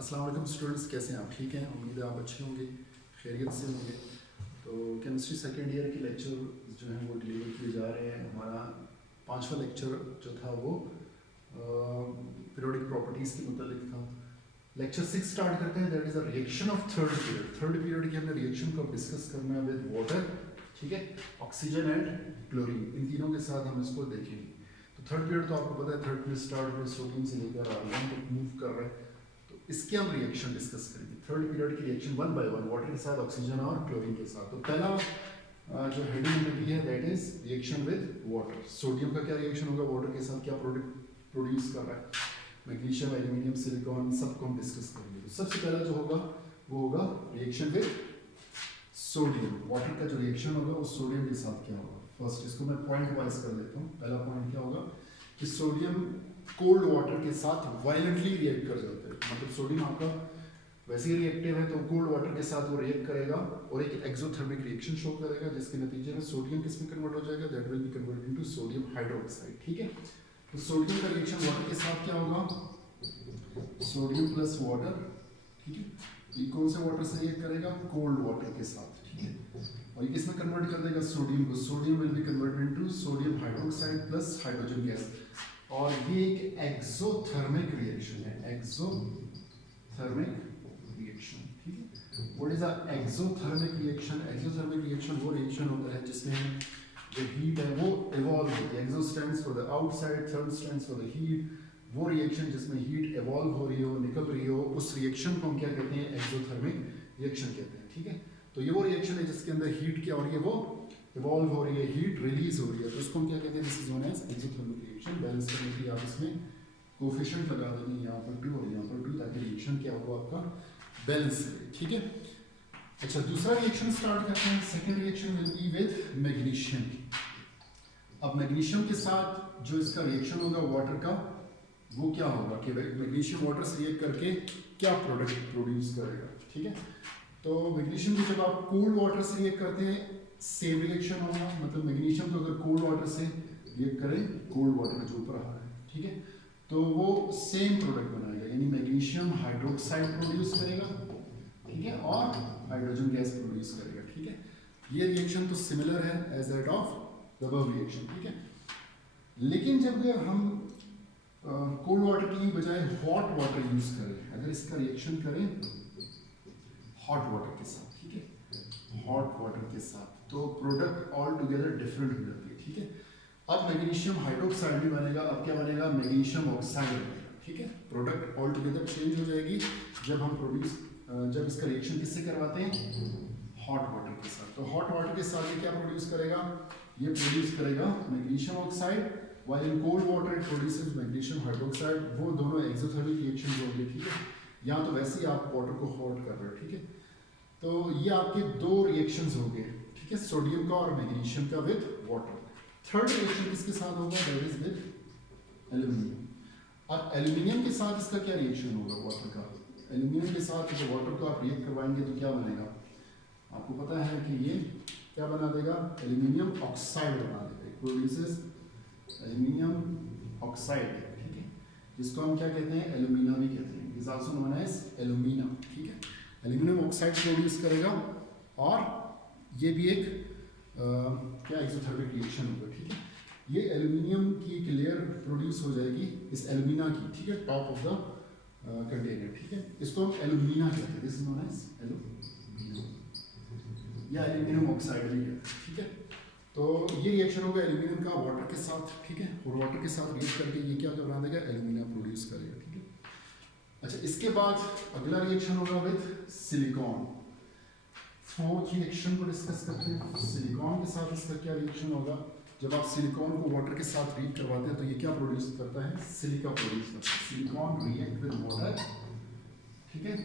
अस्सलाम वालेकुम स्टूडेंट्स, कैसे हैं आप? ठीक हैं, उम्मीद है आप अच्छे होंगे, खैरियत से होंगे। तो केमिस्ट्री सेकेंड ईयर के लेक्चर जो हैं वो डिलीवर किए जा रहे हैं। हमारा 5वां लेक्चर जो था वो पीरियोडिक प्रॉपर्टीज़ के मुतालिक था। लेक्चर 6 स्टार्ट करते हैं, that is a reaction of third period. Third period की हमने रिएक्शन को डिस्कस करना है विद वाटर, ठीक है, ऑक्सीजन एंड क्लोरीन, इन तीनों के साथ हम इसको देखेंगे। तो थर्ड पीरियड तो आपको पता है, थर्ड पीरियड स्टार्ट में सोडियम से लेकर आर्गन तक मूव कर रहे हैं। इसके हम रिएक्शन डिस्कस करेंगे। थर्ड पीरियड की रिएक्शन 1 बाय 1 वाटर के साथ, ऑक्सीजन और क्लोरीन के साथ। तो पहला जो हेडिंग हमने दी है that is reaction with water. Sodium का क्या रिएक्शन होगा, वाटर के साथ क्या प्रोडक्ट प्रोड्यूस कर रहा है, मैग्नीशियम, एल्यूमिनियम, सिलिकॉन, सबको हम डिस्कस करेंगे। तो सबसे पहला जो होगा वो होगा रिएक्शन विद सोडियम। वाटर का जो रिएक्शन होगा वो सोडियम के साथ क्या होगा। फर्स्ट इसको मैं पॉइंट वाइज कर लेता हूँ। पहला पॉइंट क्या होगा कि सोडियम कोल्ड वाटर के साथ वायलेंटली रिएक्ट कर जाता है। मतलब सोडियम आपका वैसे ही रिएक्टिव है, तो कोल्ड वाटर के साथ वो रिएक्ट करेगा और एक एक्सोथर्मिक रिएक्शन शो करेगा, जिसके नतीजे में सोडियम किस में कन्वर्ट हो जाएगा, that will be converted into sodium hydroxide. ठीक है, तो सोडियम का रिएक्शन वाटर के साथ क्या होगा, सोडियम प्लस वाटर। ठीक है, ये कौन से वाटर से रिएक्ट करेगा, कोल्ड वाटर के साथ। ठीक है, और ये किसमें कन्वर्ट कर देगा, सोडियम को। Sodium will be converted into sodium hydroxide plus hydrogen gas. और ये एक एक्सोथर्मिक रिएक्शन है, एक्सोथर्मिक रिएक्शन। ठीक है, what is a exothermic reaction. Exothermic reaction वो रिएक्शन होता है जिसमें जो हीट है वो इवॉल्व होती है। Exo stands for the outside, therm stands for the heat. वो रिएक्शन जिसमें हीट इवॉल्व हो रही हो, निकल रही हो, उस रिएक्शन को हम क्या कहते हैं, एक्सोथर्मिक रिएक्शन कहते हैं। ठीक है, तो ये वो रिएक्शन है जिसके अंदर हीट क्या हो रही है, वो इवॉल्व हो रही है, हीट रिलीज हो रही है, तो इसको हम क्या कहते हैं, this is known as exothermic reaction. Balance करने के लिए आप इसमें कोफिशिएंट लगा देंगे, यहाँ पर 2 और यहाँ पर 2, ताकि रिएक्शन क्या होगा आपका बैलेंस रहे। ठीक है, अच्छा दूसरा रिएक्शन स्टार्ट करते हैं। Second reaction will be with magnesium. अब मैग्नीशियम के साथ जो इसका रिएक्शन होगा वाटर का, वो क्या होगा कि मैग्नीशियम वाटर से रिएक्ट करके क्या प्रोडक्ट प्रोड्यूस करेगा। ठीक है, तो मैग्नीशियम को जब आप कोल्ड वाटर से रिएक्ट करते हैं सेम रिएक्शन होगा। मतलब मैग्नीशियम को अगर कोल्ड वाटर से रिएक्ट करें, कोल्ड वाटर जो ऊपर आ रहा है, ठीक है, तो वो सेम प्रोडक्ट बनाएगा, यानी मैग्नीशियम हाइड्रोक्साइड प्रोड्यूस करेगा। ठीक है, और हाइड्रोजन गैस प्रोड्यूस करेगा। ठीक है, ये रिएक्शन तो सिमिलर है as that of the above reaction. ठीक है, लेकिन जब हम कोल्ड वाटर की बजाय हॉट वाटर यूज करें, अगर इसका रिएक्शन करें हॉट वाटर के साथ, ठीक है, हॉट वाटर के साथ, तो प्रोडक्ट ऑल टुगेदर डिफरेंट हो जाती है। ठीक है, अब मैग्नीशियम हाइड्रोक्साइड भी बनेगा, अब क्या बनेगा, मैग्नीशियम ऑक्साइड बनेगा। ठीक है, प्रोडक्ट ऑल टुगेदर चेंज हो जाएगी जब हम जब इसका रिएक्शन किससे करवाते हैं, हॉट वाटर के साथ। तो हॉट वाटर के साथ ये क्या प्रोड्यूस करेगा, ये प्रोड्यूस करेगा magnesium oxide, while in cold water it produces magnesium hydroxide। वो दोनों एक्सोथर्मिक रिएक्शन होंगे। ठीक है, यहाँ तो वैसे ही आप वाटर को हॉट कर रहे हो। ठीक है, तो ये आपके 2 रिएक्शंस हो गए। ठीक है, सोडियम का और मैग्नीशियम का विद वाटर। थर्ड रिएक्शन किसके साथ होगा, दैट इज विद एल्यूमिनियम। और एल्यूमिनियम के साथ इसका क्या रिएक्शन होगा, वाटर का। एल्यूमिनियम के साथ जब वाटर को आप रिएक्ट करवाएंगे तो क्या बनेगा, आपको पता है कि ये क्या बना देगा, एल्यूमिनियम ऑक्साइड बना देगा। It produces aluminium oxide. ठीक है, जिसको हम क्या कहते हैं, एल्यूमिना भी कहते हैं, is also known as alumina. ठीक है, एल्यूमिनियम ऑक्साइड प्रोड्यूस करेगा और ये भी एक क्या एक्सोथर्मिक रिएक्शन होगा। ठीक है, ये एल्यूमिनियम की एक लेयर प्रोड्यूस हो जाएगी इस एल्यूमिना की। ठीक है, टॉप ऑफ द कंटेनर। ठीक है, इसको हम एल्यूमिना कहते हैं, this is known as alumina या एल्यूमिनियम ऑक्साइड भी कहते हैं। ठीक है, तो ये रिएक्शन होगा एल्यूमिनियम का वाटर के साथ। ठीक है, और वाटर के साथ रिएक्ट करके ये क्या बना देगा, एल्यूमिना प्रोड्यूस करेगा। ठीक है, अच्छा इसके बाद अगला रिएक्शन होगा विद सिलिकॉन। फोर्थ रिएक्शन को डिस्कस करते हैं। सिलिकॉन के साथ इसका क्या रिएक्शन होगा, जब आप सिलिकॉन को वाटर के साथ रिएक्ट करवाते हैं तो ये क्या प्रोड्यूस करता है, सिलिका प्रोड्यूस करता है। Silicon react with water. ठीक है,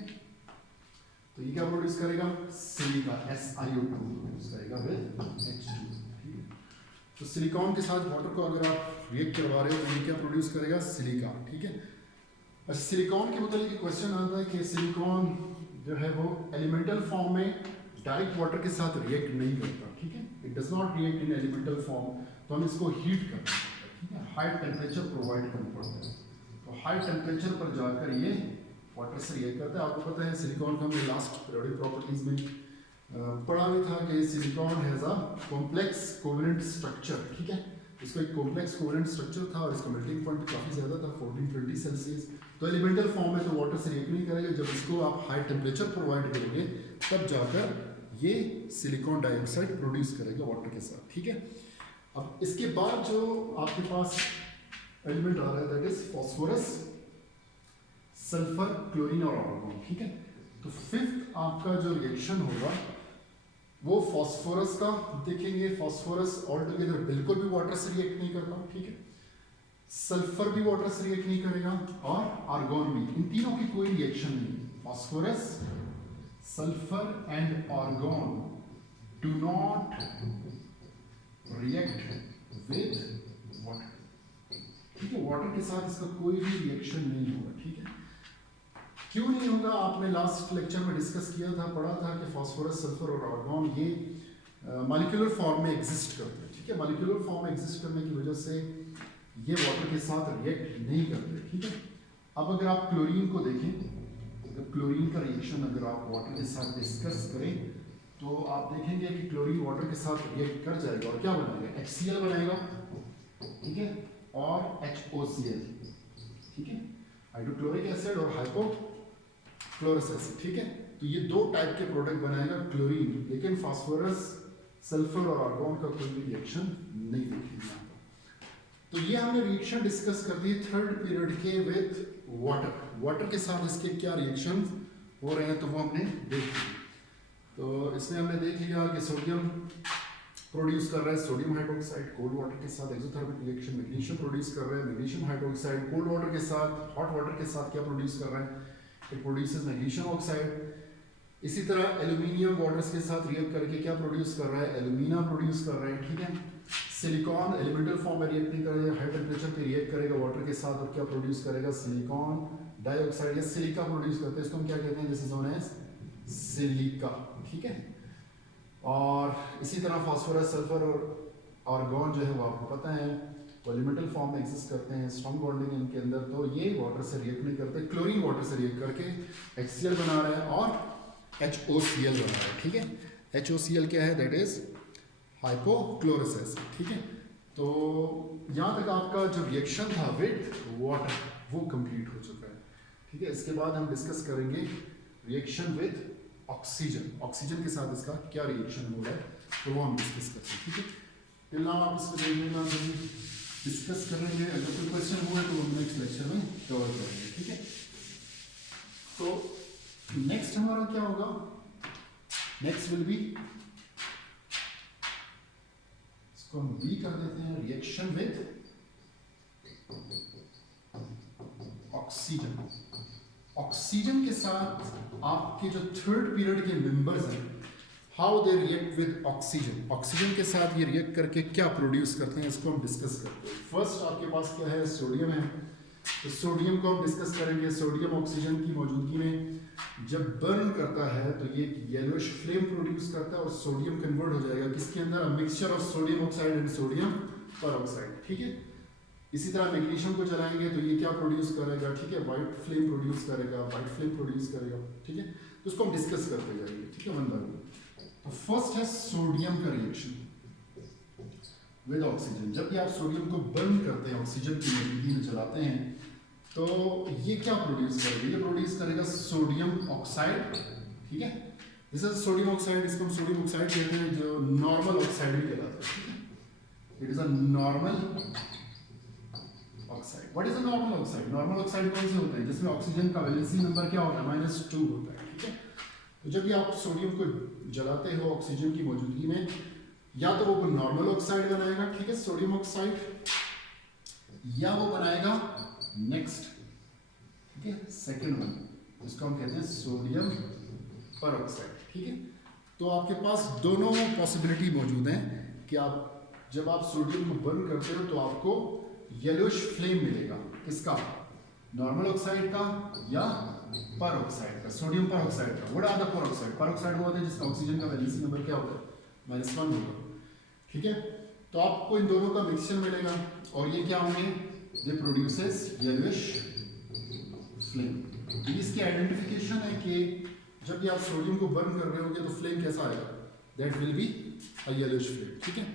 तो ये क्या प्रोड्यूस करेगा, सिलिका, SiO2 प्रोड्यूस करेगा विद H2। तो सिलिकॉन के साथ वाटर को अगर आप रिएक्ट करवा रहे हो तो ये क्या प्रोड्यूस करेगा, सिलिका। ठीक है, अच्छा सिलिकॉन के मतलब एक क्वेश्चन आता है कि सिलिकॉन जो है वो एलिमेंटल फॉर्म में डायरेक्ट वाटर के साथ रिएक्ट नहीं करता। ठीक है, it does not react in elemental form, तो हम इसको हीट करना पड़ता है। ठीक है, हाई टेम्परेचर प्रोवाइड करना पड़ता है, तो हाई टेम्परेचर पर जाकर ये वाटर से रिएक्ट करता है। आपको पता है सिलिकॉन का हमने लास्ट पीरियोडिक प्रॉपर्टीज में पढ़ा भी था कि silicon has a complex covalent structure, ठीक है। इसका एक कॉम्प्लेक्स कोवेलेंट स्ट्रक्चर था और इसका मेल्टिंग पॉइंट काफ़ी ज़्यादा था 1420 सेल्सियस। तो एलिमेंटल फॉर्म में तो वाटर से रिएक्ट नहीं करेगा, जब इसको आप हाई टेम्परेचर प्रोवाइड करेंगे तब जाकर ये सिलिकॉन डाइऑक्साइड प्रोड्यूस करेगा वाटर के साथ, ठीक है। अब इसके बाद जो आपके पास एलिमेंट आ रहा है that is phosphorus, sulphur, chlorine और आर्गन, ठीक है। तो फिफ्थ आपका जो रिएक्शन होगा वो फॉस्फोरस का देखेंगे। फॉस्फोरस ऑल टुगेदर बिल्कुल भी वाटर से रिएक्ट नहीं करता, ठीक है। सल्फर भी वाटर से रिएक्ट नहीं करेगा और आर्गन भी, इन तीनों की कोई रिएक्शन नहीं। Phosphorus, sulphur and argon do not react with water, ठीक है। वाटर के साथ इसका कोई भी रिएक्शन नहीं होगा, ठीक है। क्यों नहीं होगा, आपने लास्ट लेक्चर में डिस्कस किया था, पढ़ा था कि फास्फोरस, सल्फर और आर्गन ये मॉलिक्यूलर फॉर्म में एग्जिस्ट करते हैं, ठीक है। मॉलिक्यूलर फॉर्म में एग्जिस्ट करने की वजह से ये वाटर के साथ रिएक्ट नहीं करते, ठीक है। अब अगर आप क्लोरीन को देखें, तो क्लोरीन का रिएक्शन अगर आप वाटर के साथ डिस्कस करें तो आप देखेंगे कि क्लोरीन वाटर के साथ रिएक्ट कर जाएगा और क्या बनाएगा, HCl बनाएगा, ठीक है, और HOCl, ठीक है, हाइड्रोक्लोरिक एसिड और हाइपोक्लोरस एसिड, ठीक है। तो ये दो टाइप के प्रोडक्ट बनाएगा क्लोरीन, लेकिन फास्फोरस, सल्फर और आर्गन का कोई भी रिएक्शन नहीं देखेंगे यहाँ पर। तो ये हमने रिएक्शन डिस्कस कर दी थर्ड पीरियड के विद वाटर। वाटर के साथ इसके क्या रिएक्शन हो रहे हैं तो वो हमने देख लिया। तो इसमें हमने देख लिया कि सोडियम प्रोड्यूस कर रहा है सोडियम हाइड्रोक्साइड कोल्ड वाटर के साथ एक्सोथर्मिक रिएक्शन। मैग्नीशियम प्रोड्यूस कर रहा है मैग्नीशियम हाइड्रोक्साइड कोल्ड वाटर के साथ, हॉट वाटर के साथ क्या प्रोड्यूस कर रहा है, इट प्रोड्यूसेस मैग्नीशियम ऑक्साइड। इसी तरह एल्यूमिनियम वाटर्स के साथ रिएक्ट करके क्या प्रोड्यूस कर रहा है, एल्यूमिना प्रोड्यूस कर रहा है, ठीक है। सिलिकॉन एलिमेंटल फॉर्म में रिएक्ट नहीं करेगा, हाई टेम्परेचर पे रिएक्ट करेगा वाटर के साथ और क्या प्रोड्यूस करेगा, सिलिकॉन डाइऑक्साइड या सिलिका प्रोड्यूस करते हैं। इसको हम क्या कहते हैं, this is known as silica, ठीक है। और इसी तरह फास्फोरस, सल्फर और आर्गन जो है वो आपको पता है वो एलिमेंटल फॉर्म में एग्जिस्ट करते हैं, स्ट्रॉन्ग बॉन्डिंग इनके अंदर, तो ये वाटर से रिएक्ट नहीं करते। क्लोरीन वाटर से रिएक्ट करके HCl बना रहा है और HOCl बना रहा है, ठीक है। HOCl क्या है, दैट इज हाइपोक्लोरस एसिड, ठीक है। तो यहाँ तक आपका जो रिएक्शन था विद वाटर वो कंप्लीट हो चुका है, ठीक है। इसके बाद हम डिस्कस करेंगे रिएक्शन विद ऑक्सीजन। ऑक्सीजन के साथ इसका क्या रिएक्शन हो रहा है तो वो हम डिस्कस करते हैं, ठीक है। फिर ना आप इसको देख लेना, डिस्कस करेंगे, अगर कोई क्वेश्चन हुआ तो हम नेक्स्ट लेक्चर में कवर करेंगे, ठीक है। तो नेक्स्ट हमारा क्या होगा, नेक्स्ट विल बी, इसको हम बी कर देते हैं, रिएक्शन विद ऑक्सीजन। ऑक्सीजन के साथ आपके जो थर्ड पीरियड के मेंबर्स हैं, how they react with oxygen, oxygen के साथ ये रिएक्ट करके क्या प्रोड्यूस करते हैं, इसको हम डिस्कस करते हैं। फर्स्ट आपके पास क्या है, सोडियम है, तो सोडियम को हम डिस्कस करेंगे। सोडियम ऑक्सीजन की मौजूदगी में जब बर्न करता है तो ये येलोइश फ्लेम प्रोड्यूस करता है और सोडियम कन्वर्ट हो जाएगा किसके अंदर, a mixture of sodium oxide and sodium peroxide, ठीक है। इसी तरह मैग्नीशियम को जलाएंगे तो ये क्या प्रोड्यूस करेगा, ठीक है, वाइट फ्लेम प्रोड्यूस करेगा, वाइट फ्लेम प्रोड्यूस करेगा, ठीक है। तो इसको हम डिस्कस करते जाएंगे, ठीक है, वन बाय वन। तो फर्स्ट है सोडियम का रिएक्शन विद ऑक्सीजन। जब भी आप सोडियम को बर्न करते हैं, ऑक्सीजन की मौजूदगी में जलाते हैं, तो ये क्या प्रोड्यूस करेगा, ये प्रोड्यूस करेगा सोडियम ऑक्साइड, ठीक है। दिस इज सोडियम ऑक्साइड, इसको हम सोडियम ऑक्साइड कहते हैं, जो नॉर्मल ऑक्साइड भी कहलाता है, ठीक है। It is a normal oxide. What is a normal oxide, normal oxide कौन से होते हैं, जिसमें ऑक्सीजन का वैलेंसी नंबर क्या होता है, -2 होता है, ठीक है। तो जब भी आप सोडियम को जलाते हो ऑक्सीजन की मौजूदगी में, या तो वो नॉर्मल ऑक्साइड बनाएगा, ठीक है, सोडियम ऑक्साइड, या वो बनाएगा नेक्स्ट, ठीक है, सेकेंड वन, जिसको हम कहते हैं सोडियम परऑक्साइड, ठीक है। तो आपके पास दोनों पॉसिबिलिटी मौजूद हैं कि आप जब आप सोडियम को बर्न करते हो तो आपको येलोइश फ्लेम मिलेगा, किसका, नॉर्मल ऑक्साइड का या परऑक्साइड का, सोडियम परऑक्साइड का। What are the peroxide, peroxide वो होता है जिसका ऑक्सीजन का वैलेंसी नंबर क्या होता है, -1 होगा, ठीक है। तो आपको इन दोनों का मिक्सचर मिलेगा और ये क्या होंगे, दे प्रोड्यूसेस येलोइश फ्लेम। ये इसकी आइडेंटिफिकेशन है कि जब भी आप सोडियम को बर्न कर रहे होंगे तो फ्लेम कैसा आएगा, that will be a yellowish flame, ठीक है।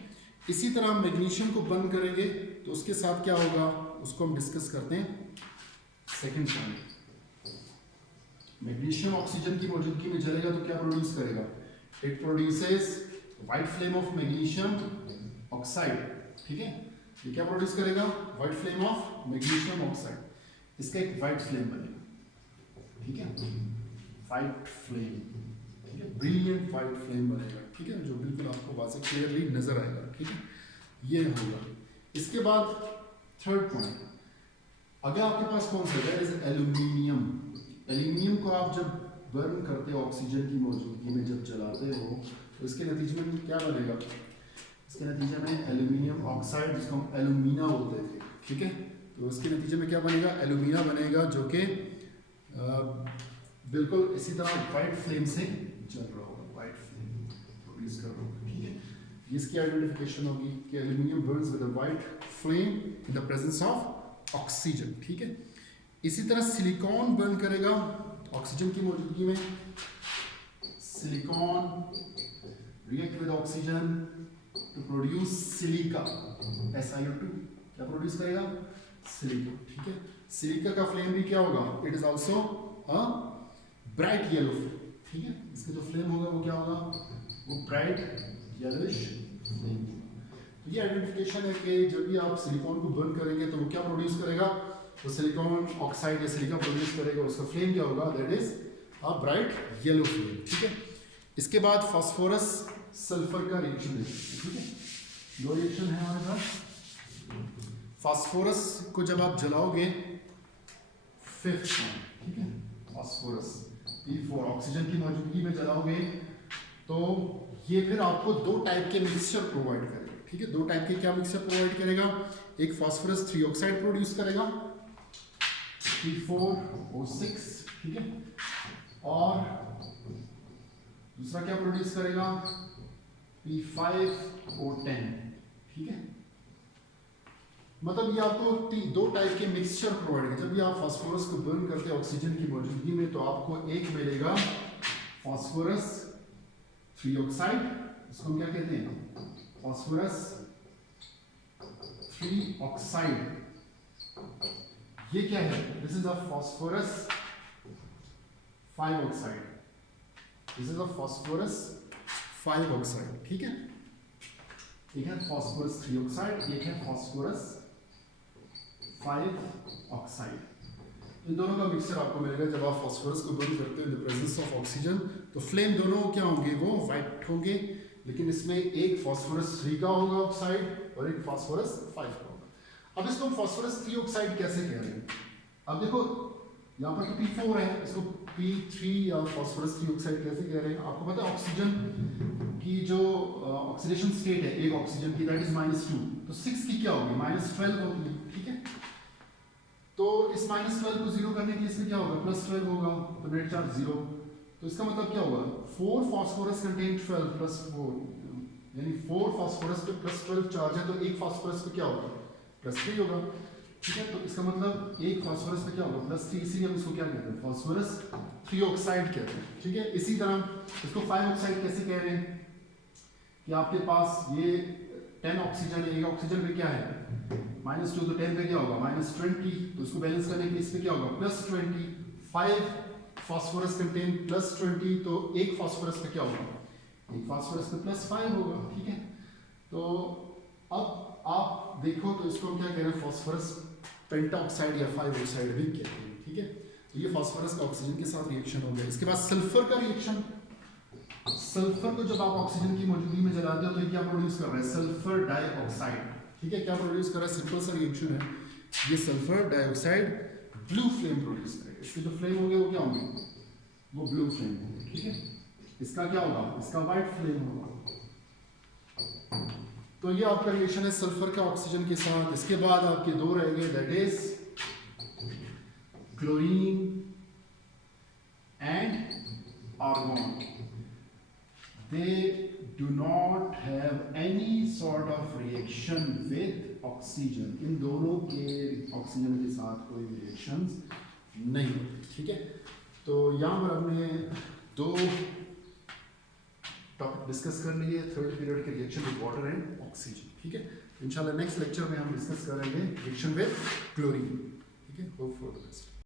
इसी तरह हम मैग्नीशियम को बर्न करेंगे तो उसके साथ क्या होगा, उसको हम डिस्कस करते हैं सेकंड पॉइंट। मैग्नीशियम ऑक्सीजन की मौजूदगी में जलेगा तो क्या प्रोड्यूस करेगा, it produces white flame of magnesium oxide, ठीक है। ये क्या प्रोड्यूस करेगा, white flame of magnesium oxide, इसका एक व्हाइट फ्लेम बनेगा, ठीक है, व्हाइट फ्लेम, ठीक है, ब्रिलियंट व्हाइट फ्लेम बनेगा, ठीक है, जो बिल्कुल आपको वाज़ेह क्लियरली नजर आएगा, ठीक है, ये होगा। इसके बाद थर्ड पॉइंट, अगर आपके पास कौन सा है, इज एल्यूमिनियम। एल्यूमिनियम को आप जब बर्न करते हो ऑक्सीजन की मौजूदगी में जब जलाते हो तो इसके नतीजे में क्या बनेगा, इसके नतीजे में एल्यूमिनियम ऑक्साइड, जिसको हम एल्यूमिना बोलते थे, ठीक है, तो इसके नतीजे में क्या बनेगा, एल्यूमिना बनेगा, जो कि बिल्कुल इसी तरह वाइट फ्लेम से जल रहा होगा, वाइट फ्लेम प्रोड्यूस कर रहा होगा, ठीक है। इसकी आइडेंटिफिकेशन होगी कि aluminium Burns with a white flame in the presence of oxygen, ठीक है। इसी तरह सिलिकॉन बर्न करेगा ऑक्सीजन की मौजूदगी में, silicon react with oxygen to produce silica, SiO2, क्या प्रोड्यूस करेगा, सिलिका, ठीक है। सिलिका का फ्लेम भी क्या होगा, it is also a bright yellow flame, ठीक है, इसका जो फ्लेम होगा वो क्या होगा, वो ब्राइट येलोइश फ्लेम। तो ये आइडेंटिफिकेशन है कि जब भी आप सिलिकॉन को बर्न करेंगे तो वो क्या प्रोड्यूस करेगा, तो सिलिकॉन ऑक्साइड या सिलिका प्रोड्यूस करेगा, उसका फ्लेम क्या होगा, that is a bright yellow flame, ठीक है। इसके बाद फास्फोरस सल्फर का रिएक्शन है, ठीक है, दो रिएक्शन है हमारे पास। फास्फोरस को जब आप जलाओगे, फिफ्थ पॉइंट, ठीक है, फास्फोरस P4 ऑक्सीजन की मौजूदगी में जलाओगे तो ये फिर आपको दो टाइप के मिक्सचर प्रोवाइड करेगा, ठीक है। दो टाइप के क्या मिक्सचर प्रोवाइड करेगा, एक फास्फोरस 3 ऑक्साइड प्रोड्यूस करेगा P4O6, ठीक है, और दूसरा क्या प्रोड्यूस करेगा, P5O10, ठीक है। मतलब ये आपको दो टाइप के मिक्सचर प्रोवाइड करेगा। जब भी आप फास्फोरस को बर्न करते हैं ऑक्सीजन की मौजूदगी में तो आपको एक मिलेगा फास्फोरस 3 ऑक्साइड, इसको हम क्या कहते हैं, फास्फोरस 3 ऑक्साइड, ये क्या है, this is a phosphorus 5 oxide, this is a phosphorus 5 oxide, ठीक है। एक है फास्फोरस 3 ऑक्साइड, एक है फास्फोरस 5 ऑक्साइड। इन दोनों का मिक्सचर आपको मिलेगा जब आप फास्फोरस को बर्न करते हैं in the presence of oxygen, तो फ्लेम दोनों क्या होंगे, वो वाइट होंगे, लेकिन इसमें एक फास्फोरस 3 का होगा ऑक्साइड और एक फास्फोरस 5 का होगा। अब इसको हम फास्फोरस 3 ऑक्साइड कैसे कह रहे हैं, अब देखो यहाँ पर तो P4 है, इसको P3 या फास्फोरस 3 ऑक्साइड कैसे कह रहे हैं, आपको पता है ऑक्सीजन की जो ऑक्सीडेशन स्टेट है एक ऑक्सीजन की, दैट इज -2, तो 6 की क्या होगी, -12 होगी, ठीक है। तो इस -12 को 0 करने के लिए इसमें क्या होगा, +12 होगा, तो नेट चार्ज 0, तो इसका मतलब क्या होगा, 4 फास्फोरस कंटेन 12 + 4, यानी 4 फास्फोरस पे +12 चार्ज है, तो एक फास्फोरस पे क्या होगा, +3 होगा, ठीक है। तो इसका मतलब एक फास्फोरस पे क्या होगा, +3, इसीलिए हम इसको क्या कहते हैं, फास्फोरस 3 ऑक्साइड कहते हैं, ठीक है। इसी तरह इसको 5 ऑक्साइड कैसे कह रहे हैं कि आपके पास ये 10 ऑक्सीजन है, एक ऑक्सीजन पे क्या है -2, तो 10 पे क्या होगा -20, तो इसको बैलेंस करने के लिए इसमें क्या होगा +20, 5 फास्फोरस कंटेन +20, तो एक फास्फोरस पे क्या होगा, एक फास्फोरस पे +5 होगा, ठीक है। तो अब आप देखो तो इसको हम क्या कह रहे हैं, फास्फोरस पेंटाऑक्साइड या 5 ऑक्साइड भी कहते हैं, ठीक है। तो ये फास्फोरस का ऑक्सीजन के साथ रिएक्शन हो गया। इसके बाद सल्फर का रिएक्शन, सल्फर को जब आप ऑक्सीजन की मौजूदगी में जलाते हो तो ये क्या प्रोड्यूस कर रहा है, सल्फर डाइऑक्साइड, ठीक है। क्या प्रोड्यूस कर रहा है, सिंपल सा रिएक्शन है, ये sulphur dioxide blue flame produce करेगा, इसके जो फ्लेम होंगे वो क्या होंगे, वो ब्लू फ्लेम होंगे, ठीक है। इसका क्या होगा, इसका व्हाइट फ्लेम होगा। तो ये आपका रिएक्शन है सल्फर का ऑक्सीजन के साथ। इसके बाद आपके दो रह गए, that is chlorine and argon. They do not have any sort of reaction with oxygen. इन दोनों के ऑक्सीजन के साथ कोई रिएक्शंस नहीं होती, ठीक है। तो यहाँ पर हमने 2 टॉपिक डिस्कस कर लिए, थर्ड पीरियड के reaction with water and oxygen, ठीक है। इंशाल्लाह नेक्स्ट लेक्चर में हम डिस्कस करेंगे रिएक्शन विद क्लोरीन, ठीक है। Hope for the best.